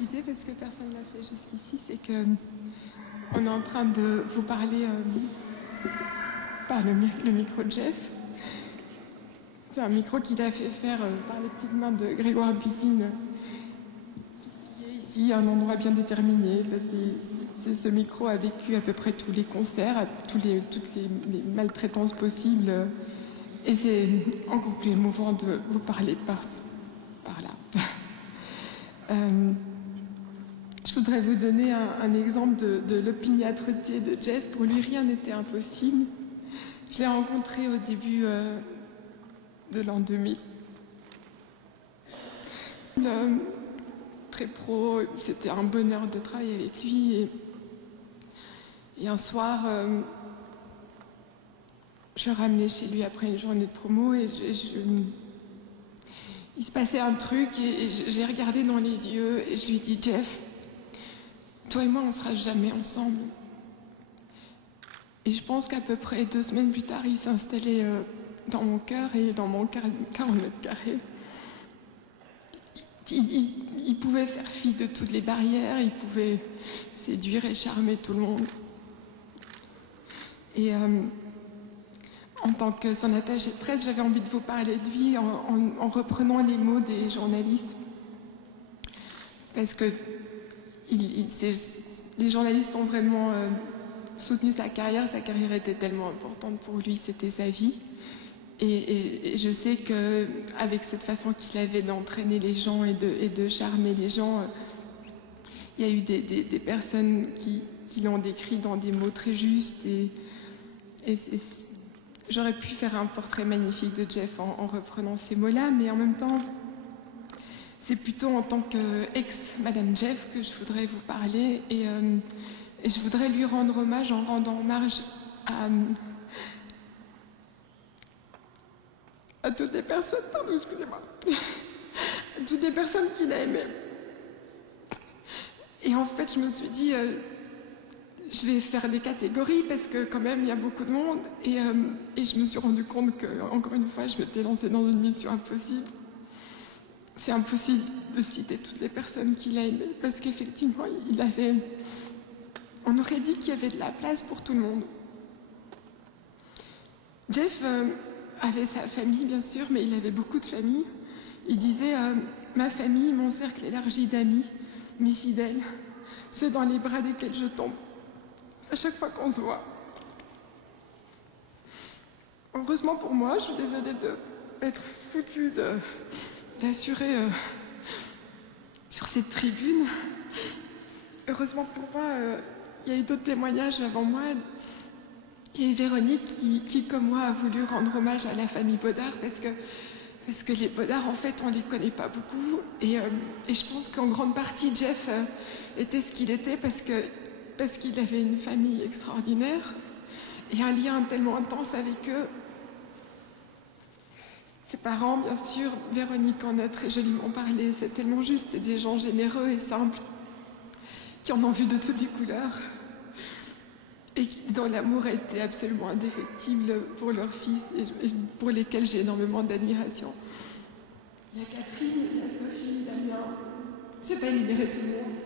préciser, parce que personne ne l'a fait jusqu'ici, c'est que on est en train de vous parler par le micro de Jeff. C'est un micro qu'il a fait faire par les petites mains de Grégoire Bussine, qui est ici, à un endroit bien déterminé. Ce micro a vécu à peu près tous les concerts, toutes les maltraitances possibles. Et c'est encore plus émouvant de vous parler par là. Je voudrais vous donner un exemple de l'opiniâtreté de Jeff. Pour lui, rien n'était impossible. Je l'ai rencontré au début de l'an 2000. Très pro, c'était un bonheur de travailler avec lui. Et un soir, je le ramenais chez lui après une journée de promo et il se passait un truc et j'ai regardé dans les yeux et je lui ai dit: Jeff, toi et moi, on sera jamais ensemble. Et je pense qu'à peu près 2 semaines plus tard, il s'est installé dans mon cœur et dans mon 40 mètres carrés. Il pouvait faire fi de toutes les barrières, il pouvait séduire et charmer tout le monde. Et en tant que son attaché de presse, j'avais envie de vous parler de lui en reprenant les mots des journalistes. Parce que les journalistes ont vraiment soutenu sa carrière était tellement importante pour lui, c'était sa vie. Et je sais qu'avec cette façon qu'il avait d'entraîner les gens et de charmer les gens, il y a eu des personnes qui l'ont décrit dans des mots très justes. J'aurais pu faire un portrait magnifique de Jeff en reprenant ces mots-là, mais en même temps, c'est plutôt en tant qu'ex-Madame Jeff que je voudrais vous parler et je voudrais lui rendre hommage en rendant hommage à toutes les personnes, pardon, excusez-moi, à toutes les personnes qu'il a aimées. Et en fait, je me suis dit, je vais faire des catégories parce que quand même, il y a beaucoup de monde. Et je me suis rendu compte que, encore une fois, je m'étais lancée dans une mission impossible. C'est impossible de citer toutes les personnes qu'il a aimées parce qu'effectivement, on aurait dit qu'il y avait de la place pour tout le monde. Jeff avait sa famille, bien sûr, mais il avait beaucoup de famille. Il disait ma famille, mon cercle élargi d'amis, mes fidèles, ceux dans les bras desquels je tombe à chaque fois qu'on se voit. Heureusement pour moi, je suis désolée d'être foutue d'assurer sur cette tribune. Heureusement pour moi, il y a eu d'autres témoignages avant moi. Il y a eu Véronique qui, comme moi, a voulu rendre hommage à la famille Baudard parce que les Baudard, en fait, on les connaît pas beaucoup. Et je pense qu'en grande partie, Jeff était ce qu'il était parce qu'il avait une famille extraordinaire et un lien tellement intense avec eux. Ses parents, bien sûr, Véronique en a très joliment parlé, c'est tellement juste, c'est des gens généreux et simples qui en ont vu de toutes les couleurs et dont l'amour a été absolument indéfectible pour leur fils et pour lesquels j'ai énormément d'admiration. Il y a Catherine, il y a Sophie, Damien, je n'ai pas énuméré tout le monde.